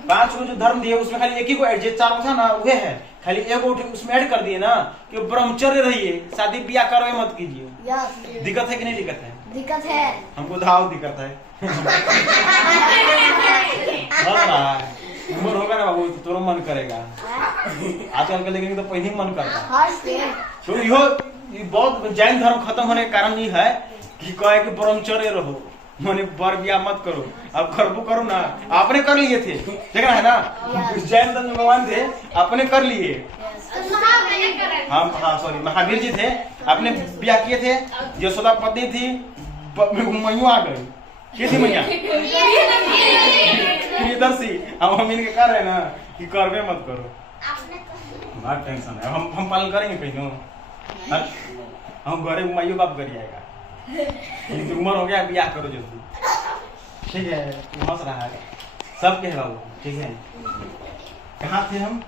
5 को जो धर्म दिए उसमें खाली एक ही को एडजस्ट, 4 था ना वह है, खाली एक उसमें ऐड कर दिए ना कि ब्रह्मचर्य रहिए, शादी ब्याह करो मत कीजिए। दिक्कत है कि नहीं दिक्कत है? दिक्कत है, हमको धाव दिक्कत है। उम्र होगा ना बाबू तो मन करेगा, आजकल के लेकिन तो पहले ही मन करता। तो ये बहुत जैन धर्म खत्म होने का कारण ये है कि कहे कि ब्रह्मचर्य रहो, मैंने बर ब्याह मत करो, अब करबो करो ना, आपने कर लिए थे, देख रहा है ना, जैन धर्म भगवान थे, आपने कर लिए। हाँ सॉरी, महावीर जी थे, आपने ब्याह किए थे, यशोदा पत्नी थी, मैया आ गई, किसी मैया प्रियदर्शी, अब हम इनके कर रहे ना कि करबे मत करो, बहुत टेंशन है। हम पालन करेंगे कहीं, हम घरे माइयो बाप कर आएगा, उम्र हो गया ब्याह करो जल्दी, ठीक है। हंस रहा है, सब कह रहा हूँ, ठीक है। कहाँ थे हम?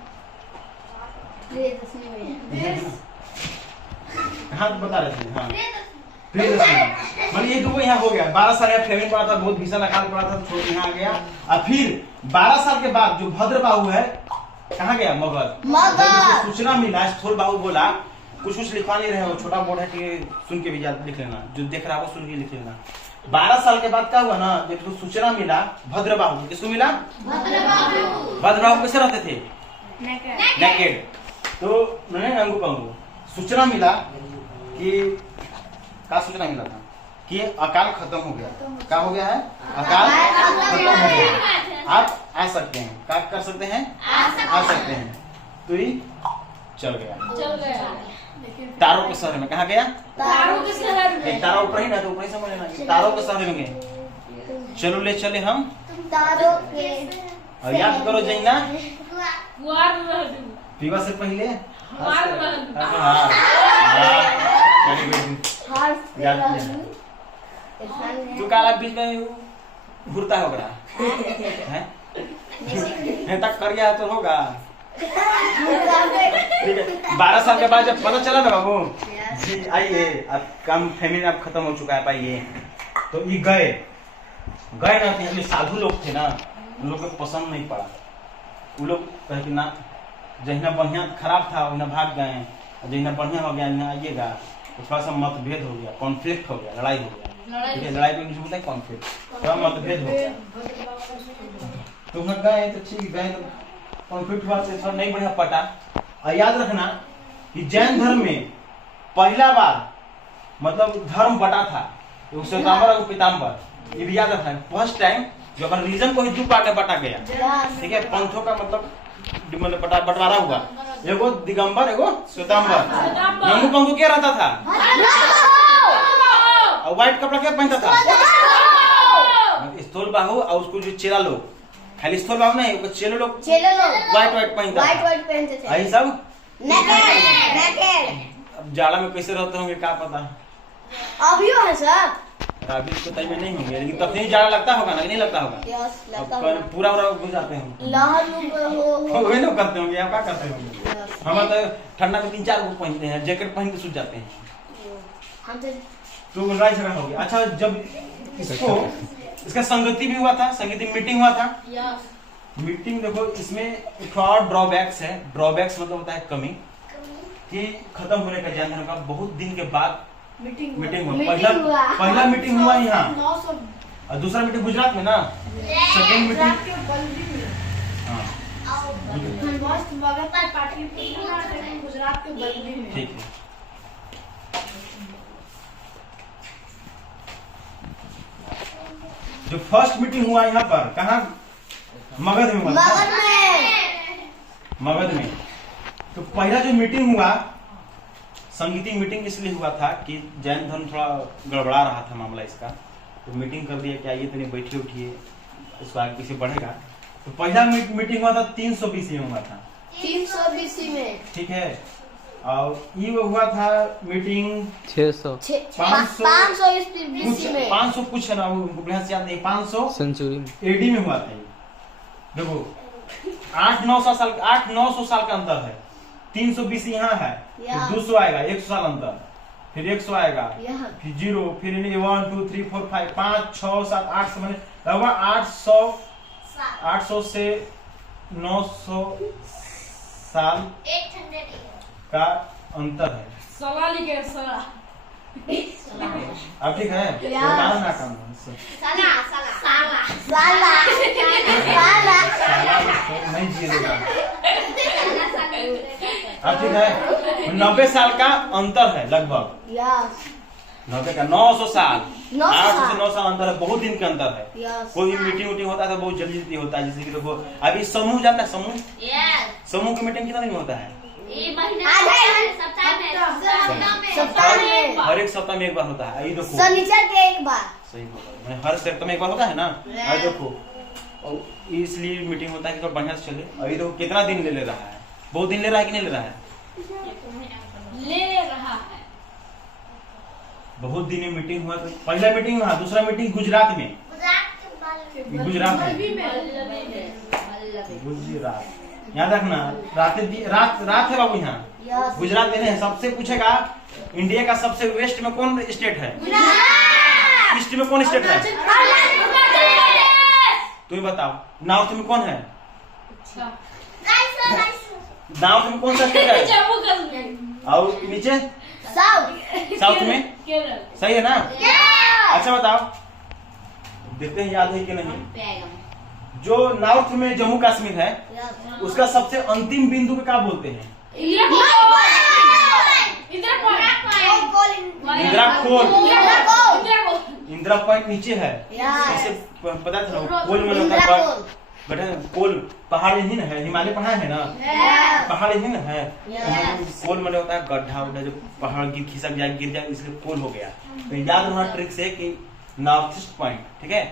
कहाँ बता रहे थे? हाँ, मतलब ये दो यहाँ हो गया। 12 साल का ट्रेनिंग पड़ा था, बहुत भीषण अकाल पड़ा था, छोड़ यहाँ आ गया। और फिर 12 साल के बाद जो भद्रबाहु है कहाँ गया? मगध। सूचना मिला, स्थूल बाहु बोला, कुछ लिखवा नहीं रहे हो, छोटा बोर्ड है कि सुन के भी लिख लेना, जो देख रहा हो सुन के लिख लेना। 12 साल के बाद क्या हुआ ना, जब तो सूचना मिला भद्रबाहु, किसको मिला? भद्रबाहु कैसे रहते थे? नेकेड। तो मैंने अंगू पंगू सूचना मिला कि क्या सूचना मिला था कि अकाल खत्म हो गया। क्या हो गया है? अकाल खत्म हो गया, आप आ सकते हैं। क्या कर सकते हैं? आ सकते हैं। तो ये चल गया तारों के शहर में। कहा गया? तारों के शहर में। तारा ऊपर ही ना, तो ऊपर ही समझ लेना, तारों के शहर में गए। चलो ले चले हम तारों के, और याद करो जैना पीवा से पहले तू काला बीच में घूरता होगा तक कर गया तो होगा, ठीक है। 12 साल के बाद जब पता चला ना बाबू जी आइए अब काम फैमिली अब खत्म हो चुका है, पाइए तो ये गए ना, साधु लोग थे ना, उन लोग को पसंद नहीं पड़ा। वो लोग कहे कि ना जहिना बढ़िया खराब था वही भाग गए, जहिना बढ़िया हो गया यहाँ आइएगा, तो थोड़ा सा मतभेद हो गया, कॉन्फ्लिक्ट हो गया, लड़ाई हो गया, ठीक है। लड़ाई को बोलते हैं कॉन्फ्लिक्ट, थोड़ा मतभेद हो गया। तो वहाँ गए तो ठीक गए, तो कॉन्फ्लिक्ट हुआ तो थोड़ा नहीं बढ़िया पटा। और याद रखना कि जैन धर्म में पहला बार मतलब धर्म बटा था, तो श्वेतांबर और पीतांबर, ये भी याद रखना। फर्स्ट टाइम जो अपन रीजन को ही 2 पार्ट में बांटा गया, ठीक है। पंथों का मतलब बंटवारा हुआ, एगो दिगंबर एगो श्वेतांबर। नंगू पंगू क्या रहता था और व्हाइट कपड़ा क्या पहनता था? स्थूल बाहु और उसको जो चेला लोग, खाली स्थूल बाहु नहीं, वो चेलो लोग चलो लोग व्हाइट पहनता व्हाइट था। व्हाइट पहनते थे। यही सब नेकेड अब जाड़ा में कैसे रहते होंगे क्या पता। अभी है सब। अभी तो टाइम में नहीं होंगे, लेकिन तब नहीं जाड़ा लगता होगा ना, कि नहीं लगता होगा? यस अब लगता पर पूरा घुस जाते हैं। लहर हो वही लोग करते होंगे, आप क्या करते होंगे? हम तो ठंडा में 3-4 को पहनते हैं, जैकेट पहन के सूझ जाते हैं। हम तो तो लड़ाई झगड़ा हो गया। अच्छा, जब इसको इसका संगति भी हुआ था, संगति मीटिंग हुआ था। यस मीटिंग देखो, इसमें थोड़ा ड्रॉबैक्स है। ड्रॉबैक्स मतलब होता है कमी, कि खत्म होने का जैन धर्म का बहुत दिन के बाद मीटिंग हुआ। पहला मीटिंग हुआ यहाँ, और दूसरा मीटिंग गुजरात में ना, सेकेंड मीटिंग हाँ गुजरात के बल्लभी में। ठीक है। जो फर्स्ट मीटिंग हुआ यहाँ पर, कहाँ? मगध में हुआ था। मगध में मगध में। तो पहला जो मीटिंग हुआ, संगीति मीटिंग इसलिए हुआ था कि जैन धर्म थोड़ा गड़बड़ा रहा था मामला इसका, तो मीटिंग कर दिया कि आइए तनी बैठिए उठिए, इसको आगे पीछे बढ़ेगा। तो पहला मीटिंग हुआ था 300 BC में हुआ था, 300 BC में। ठीक है। और ये हुआ था मीटिंग 600 500 BC में। 500 कुछ है ना, बढ़िया से याद नहीं, 500 सेंचुरी में। AD में हुआ था ये। देखो 800-900 साल का अंतर है। 300 BC यहाँ है, फिर 200 आएगा, 100 साल अंतर, फिर 100 आएगा, फिर 0, फिर 1 2 3 4 5 5 6 7 8 से मैंने लगभग 800 से 900 साल का अंतर है। सवाल ही के सला। अब ठीक है, तो गाना ना काम है। साला तो नहीं जिएगा। अब ठीक है, 90 साल का अंतर है लगभग। यस 90 का 900 साल, 900 800 से 900 अंतर है, बहुत दिन का अंतर है। यस कोई भी मीटिंग होता है तो बहुत जल्दी जल्दी होता है। जैसे कि देखो अभी समूह जाता है, समूह की मीटिंग कितना दिन में होता है? सप्ताह में हर एक सप्ताह में एक बार होता है। ये देखो शनिचर के एक बार। सही बोला, मैं हर सप्ताह में एक बार होता है ना। और देखो, और इसलिए मीटिंग होता है कि तो बढ़िया से चले। और ये देखो कितना दिन ले रहा है, बहुत दिन ले रहा है कि नहीं ले रहा है? ले रहा है। बहुत दिन में मीटिंग हुआ। तो पहला मीटिंग वहाँ, दूसरा मीटिंग गुजरात में। गुजरात में गुजरात, याद रखना। रात है बाबू यहाँ गुजरात में है। सबसे पूछेगा इंडिया का सबसे वेस्ट में कौन स्टेट है? ईस्ट में कौन स्टेट है? तुम बताओ। नॉर्थ में कौन है? नॉर्थ में कौन सा स्टेट है? जम्मू कश्मीर। और नीचे साउथ में? केरल। सही है ना? अच्छा बताओ, देखते हैं याद है कि नहीं। जो नॉर्थ में जम्मू कश्मीर है, उसका सबसे अंतिम बिंदु को क्या बोलते हैं? इंदिरा पॉइंट नीचे है। जैसे पता था कोल में होता है, बेटा कोल पहाड़ ही ना है, हिमालय पहाड़ है ना, पहाड़ ही ना है। कोल में होता है गड्ढा उड्ढा, जो पहाड़ खिसक जाए, गिर जाए, इसलिए कोल हो गया। तो याद रखना ट्रिक से कि नॉर्थ ईस्ट पॉइंट, ठीक है,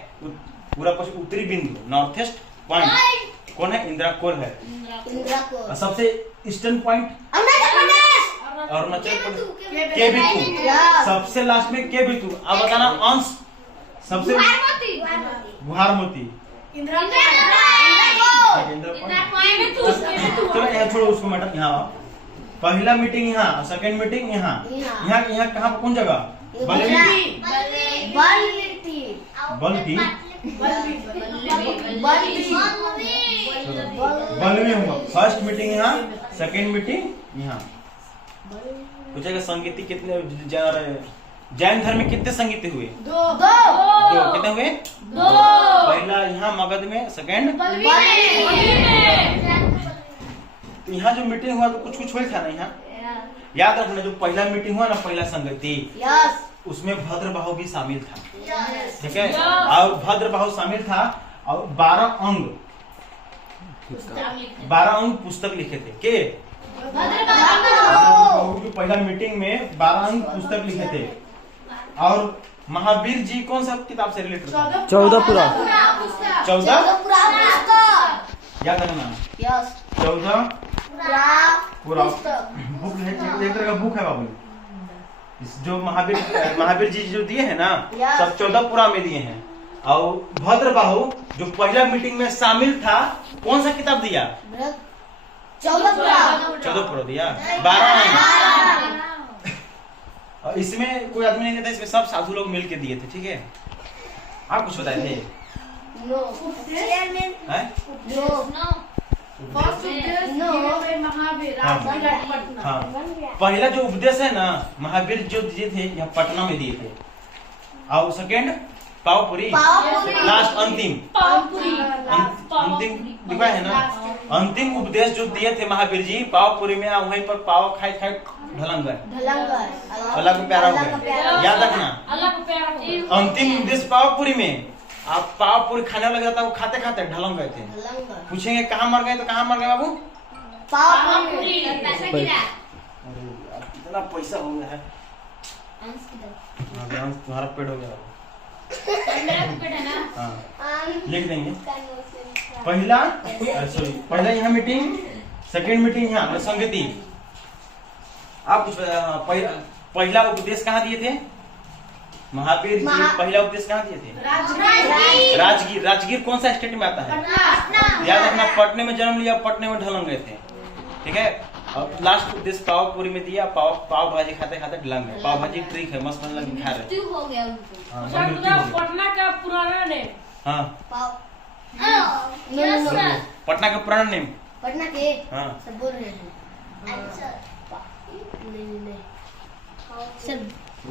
पूरा उत्तरी बिंदु नॉर्थ ईस्ट पॉइंट कौन है? इंदिरा कोल है। और सबसे ईस्टर्न पॉइंट अरुणाचल प्रदेश केबितु। सबसे लास्ट में केबितु। अब बताना अंश सबसे गुहारमती। चलो यहाँ छोड़ो उसको मैडम। यहाँ पहला मीटिंग यहाँ, सेकंड मीटिंग यहाँ। यहाँ कहाँ कौन जगह? बल्टी बल्लवी हुआ। फर्स्ट मीटिंग यहाँ, सेकंड मीटिंग यहाँ। पूछेगा संगीति कितने जैन धर्म में कितने संगीत हुए? दो। कितने हुए? पहला यहाँ मगध में, सेकंड तो यहाँ जो मीटिंग हुआ तो कुछ हुआ था ना यहाँ। याद रखना, जो पहला मीटिंग हुआ ना, पहला संगति, उसमें भद्रबाहु भी शामिल था, ठीक है। और भद्रबाहु शामिल था और 12 अंग पुस्तक लिखे थे। के पहला मीटिंग में 12 अंग पुस्तक लिखे थे। और महावीर जी कौन सा किताब से रिलेटेड? 14 पूरा 14 पूरा पुस्तक। याद रखना। यस 14 पूरा पुस्तक। बुक है, एक तरह का बुक है बाबू। इस जो महावीर जी जो दिए हैं ना, Yes. सब 14 पूरा में दिए हैं। और भद्रबाहु जो पहला मीटिंग में शामिल था, कौन सा किताब दिया? 14 पूरा 14 पूरा दिया। 12 है। और इसमें कोई आदमी नहीं था, इसमें सब साधु लोग मिल के दिए थे, ठीक है। आप कुछ बताए थे? नो हैं? नो हाँ। पहला जो उपदेश है ना, महावीर जो दिए थे यहाँ पटना में दिए थे। और सेकेंड पावपुरी, पावपुरी। लास्ट अंतिम पावपुरी अंतिम लिखा है ना। अंतिम उपदेश जो दिए थे महावीर जी पावपुरी में, वहीं पर पाव खाए खाए ढलंग गए, अल्लाह को प्यारा हो गए। याद रखना, अल्लाह को प्यारा हो। अंतिम उपदेश पावपुरी में। आप पावपुरी खाने लगे था, वो खाते खाते ढलंग गए थे। पूछेंगे कहाँ मर गए, तो कहाँ मर गए बाबू? पावपुरी पैसा अरे यार, कितना पैसा हो गया है। तुम्हारा पेड़ हो गया। मेरा पेट है ना। हाँ, लिख देंगे। पहला सॉरी, पहला यहाँ मीटिंग, सेकंड मीटिंग यहाँ संगति। आप कुछ पहला उपदेश कहाँ दिए थे? महावीर जी पहला उपदेश कहाँ दिए थे? राजगीर। राजगीर कौन सा स्टेट में आता है? याद रखना, पटने में जन्म लिया, पटने में ढलंग गए थे, ठीक है। और लास्ट उपदेश पावपुरी में दिया, पाव भाजी खाते खाते ढलंग गए। पाव भाजी ट्रिक है, मस्त लग खा रहे। हो गया उनको। हाँ, अच्छा, मृत्यु हो गया। पटना का पुराना नेम। हाँ, नो पटना का पुराना नेम। पटना के हाँ, सब बोल रहे हैं। सब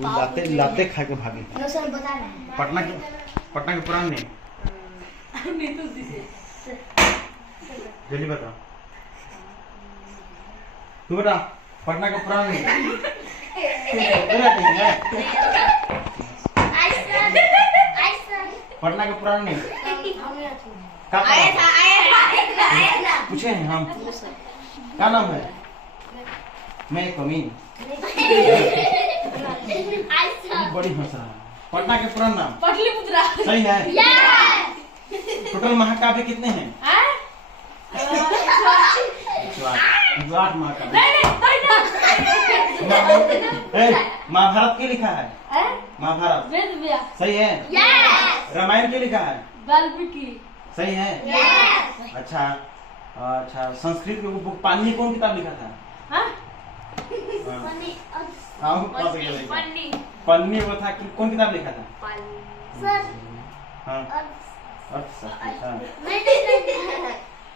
लाते लाते खा के भागे। नो सर बता रहे हैं। पटना के पुराना नेम जल्दी बताओ। तू बता, पटना का पुराना नेम। पटना का पुराना नेम पूछे हैं हम, क्या नाम है? मैं कमीन बड़ी हंस रहा हूँ। पटना के पुराना नाम पटलिपुत्रा। सही है। टोटल महाकाव्य कितने हैं? 108 महाकाव्य। महाभारत के लिखा है? महाभारत वेद व्यास। सही है। रामायण के लिखा है? वाल्मीकि। सही है। अच्छा अच्छा, संस्कृत की बुक पाणिनि कौन किताब लिखा था? हाँ? पाणिनि वो था कि कौन किताब लिखा था? हाँ, अर्थशास्त्र। हाँ।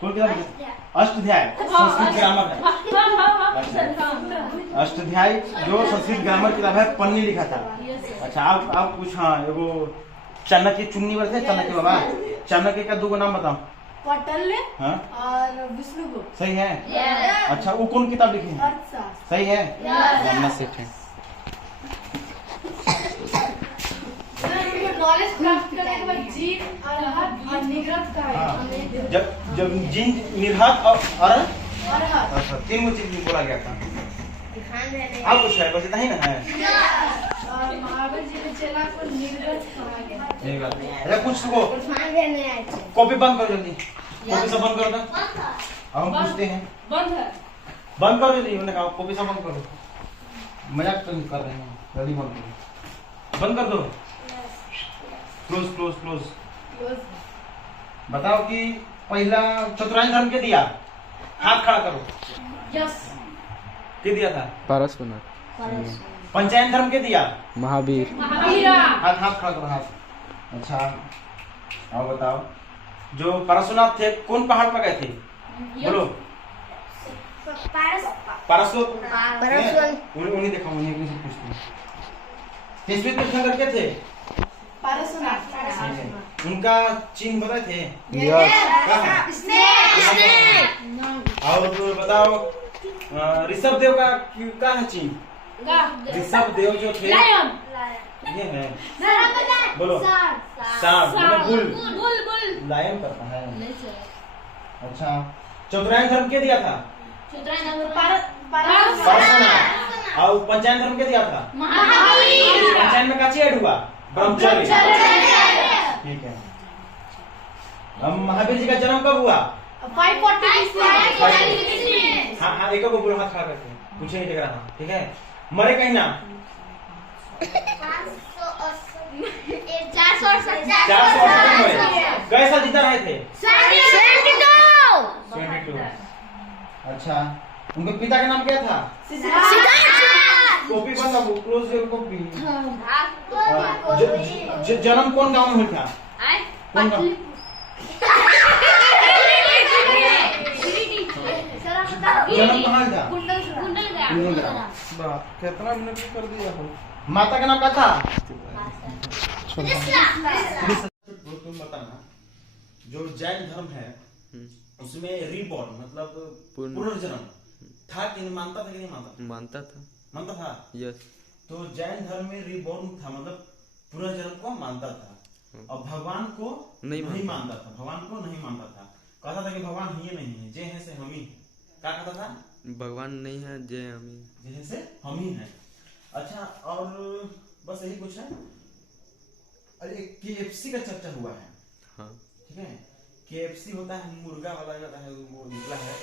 कौन किताब लिखा था? अष्टाध्याय संस्कृत ग्रामर है। अष्टाध्याय जो संस्कृत ग्रामर किताब है, पन्नी लिखा था। अच्छा, आप कुछ, हाँ, एगो चाणक्य चुन्नी वर्ष है, चाणक्य बाबा। चाणक्य का 2 नाम बताओ। पटल्ले हाँ, और विष्णुगुप्त। सही है। अच्छा, वो कौन किताब लिखी है? अर्थशास्त्र। सही है। मानना सेठ है। नॉलेज प्राप्त करने के बाद जीन और निग्रह का है। हाँ, जब जिन निर्हत और अच्छा, 3 चीज बोला गया था। आप कुछ है, बस इतना ही ना है। और महावीर जी ने चेला को निग्रह कहा गया। अच्छा, कुछ को कॉपी बंद करो जल्दी। कॉपी सब बंद करो ना। अब हम पूछते हैं। बंद है। बंद करो जल्दी। उन्होंने कहा कॉपी सब बंद करो। मजाक तो नहीं कर रहे हैं, जल्दी बंद करो। बंद कर दो। Close close close. बताओ कि पहला चतुरायन धर्म के दिया? हाथ खड़ा करो। यस। के दिया था? पारसनाथ। पंचायन धर्म के दिया? महावीर। महावीरा। हाथ खड़ा करो, हाथ। अच्छा, आओ बताओ, जो परशुनाथ थे कौन पहाड़ पर गए थे? बोलो। पारसनाथ। उन्हें देखा, उन्हें किसी पूछते हैं। किसमें तीर्थंकर के थे? पारसनाथ। उनका चिन्ह बताए थे? यस। क्या है? और बताओ, ऋषभ देव का क्या है चिन्ह? ऋषभ देव जो थे लायन। ये है, बोलो। सांप मतलब बुल। लायन करता है। अच्छा, चतुरायन धर्म के दिया था? परशुनाथ। और पंचायन धर्म के दिया था? महावीर। पंचायन में काची ऐड हुआ? ब्रह्मचर्य। ठीक है। महावीर जी का जन्म कब हुआ? 540 हाँ हाँ, एक को बोलो, हाथ खड़ा करके पूछे नहीं टकरा था। ठीक है। मरे कहीं ना? 468 मरे। कैसा जिंदा रहे थे? 72। अच्छा, उनके पिता का नाम क्या था? कॉपी बंद करो, क्लोज योर कॉपी। जन्म कौन गांव में हुआ था? कौन गांव? जन्म कहाँ था? कुंडलग्राम। कितना मिनट कर दिया हो? माता का नाम क्या था? तुम बताना, जो जैन धर्म है उसमें रीबॉर्न मतलब पुनर्जन्म था कि नहीं? मानता था कि नहीं मानता? मानता था। मानता था। यस। तो जैन धर्म में रीबॉर्न था मतलब पुनर्जन्म को मानता था, और भगवान को नहीं मानता था। भगवान को नहीं मानता था, कहता था कि भगवान ही नहीं है, जे है से हम ही है। क्या कहता था? भगवान नहीं है, जय हम ही। जे है से हम ही है। अच्छा, और बस यही कुछ है। अरे KFC का चर्चा हुआ है। हाँ। ठीक है। KFC होता है मुर्गा वाला, जाता है वो निकला है,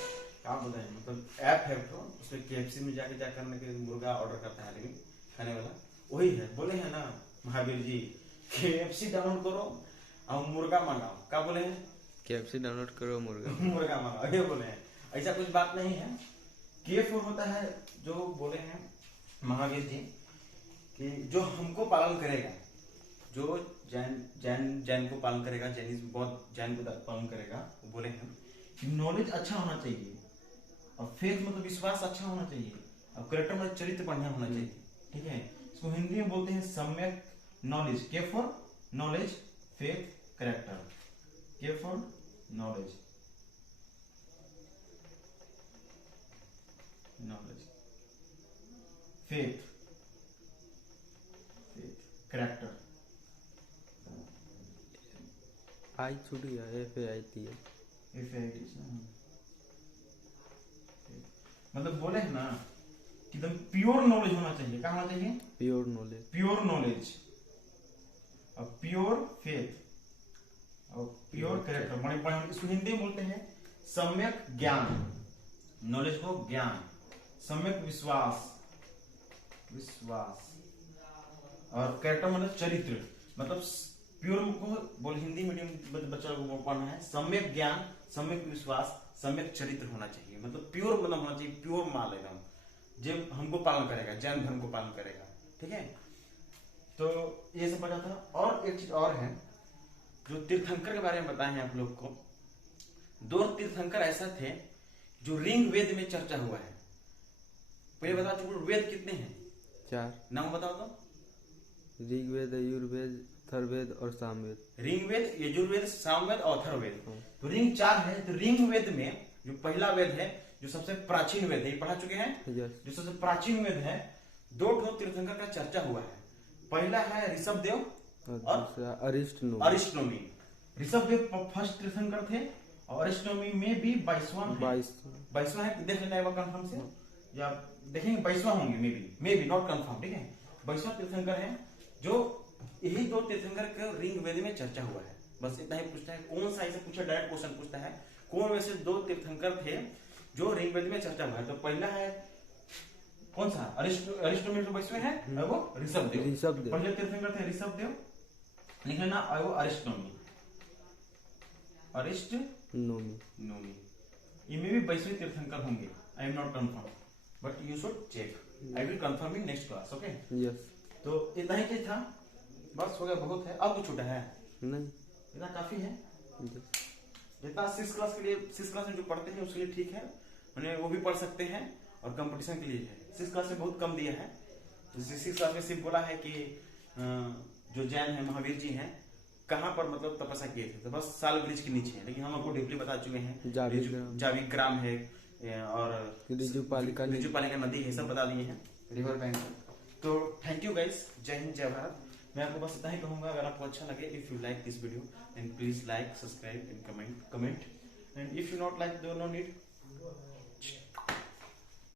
क्या बोलते हैं, मतलब ऐप है तो उसमें KFC में जाके जा करने के मुर्गा ऑर्डर करता है, लेकिन खाने वाला वही है। बोले हैं ना महावीर जी, KFC डाउनलोड करो और मुर्गा मंगाओ। क्या बोले हैं? KFC डाउनलोड करो, मुर्गा मुर्गा मंगाओ, ये बोले हैं। ऐसा कुछ बात नहीं है। K4 होता है जो बोले हैं महावीर जी कि जो हमको पालन करेगा, जो जैन को पालन करेगा, जैनिज्म बौद्ध जैन को पालन करेगा, वो बोले हैं कि नॉलेज अच्छा होना चाहिए, और फेथ मतलब विश्वास अच्छा होना चाहिए, और कैरेक्टर मतलब चरित्र बढ़िया होना चाहिए। ठीक है। इसको हिंदी में बोलते हैं सम्यक knowledge. K for knowledge, faith, character. K for knowledge, faith, character. I छूट गया, FAIT है। मतलब बोले हैं ना कि एकदम प्योर नॉलेज होना चाहिए। क्या होना चाहिए? Pure knowledge. प्योर नॉलेज, और प्योर फेथ, और प्योर कैरेक्टर। बड़े बड़े इसको हिंदी में बोलते हैं सम्यक ज्ञान। नॉलेज को ज्ञान, सम्यक विश्वास, और कैरेक्टर मतलब चरित्र। मतलब प्योर को बोल हिंदी मीडियम बच्चा को पढ़ना है। सम्यक ज्ञान, सम्यक विश्वास, सम्यक चरित्र होना चाहिए। मतलब प्योर मतलब होना चाहिए, प्योर माल एकदम, जो हमको पालन करेगा, जैन धर्म को पालन करेगा। ठीक है। तो ये सब बता था। और एक चीज और है, जो तीर्थंकर के बारे में बताए हैं आप लोग को। 2 तीर्थंकर ऐसा थे जो ऋग वेद में चर्चा हुआ है। पहले बता चुके वेद कितने हैं? 4। नाम बताओ तो। ऋग्वेद, यजुर्वेद, अथर्ववेद और सामवेद। ऋग्वेद, यजुर्वेद, सामवेद और अथर्ववेद। तो ऋग 4 है। तो ऋग वेद में जो पहला वेद है, जो सबसे प्राचीन वेद है, ये पढ़ा चुके हैं। यस। जो सबसे प्राचीन वेद है, 2 तीर्थंकर का चर्चा हुआ है। पहला है ऋषभदेव और अरिष्टनोमी। ऋषभदेव फर्स्ट तीर्थंकर थे, और अरिष्टनोमी में भी 22वां है। देख लेना एक बार कंफर्म से, या देखेंगे 22वां होंगे, मे बी नॉट कंफर्म। ठीक है। 22वां तीर्थंकर है। जो यही 2 तीर्थंकर के ऋग वेद में चर्चा हुआ है। बस इतना ही पूछता है। कौन सा, ऐसे पूछा डायरेक्ट क्वेश्चन पूछता है, कौन वैसे 2 तीर्थंकर थे जो ऋग्वेद में चर्चा हुआ है? तो पहला है कौन सा? अरिष्टोमी तो 22वें है, और वो ऋषभदेव। पहले तीर्थंकर थे ऋषभदेव, लिख लेना, और वो अरिष्टनोमी। इनमें भी 22वें तीर्थंकर होंगे। I am not confirm, but you should check. I will confirm in next class. Okay. Yes. तो इतना ही था, बस हो गया, बहुत है। अब कुछ छूटा है? नहीं, इतना काफी है। जितना 6 क्लास के लिए, 6 क्लास में जो पढ़ते हैं उसके लिए ठीक है, उन्हें वो भी पढ़ सकते हैं, और कंपटीशन के लिए है। 6 क्लास में बहुत कम दिया है। तो 6 क्लास में सिर्फ बोला है कि जो जैन है, महावीर जी हैं, कहाँ पर मतलब तपस्या किए थे। तो बस साल ब्रिज के नीचे है, लेकिन हम आपको डीपली बता चुके हैं। जावी ग्राम है, और रिजुपालिका नदी है, सब बता दिए हैं, रिवर बैंक। तो थैंक यू गाइस, जय हिंद, जय भारत। मैं आपको बस इतना ही कहूंगा, अगर आपको अच्छा लगे, if you like this video and please like, subscribe and comment, and if you not like, no need.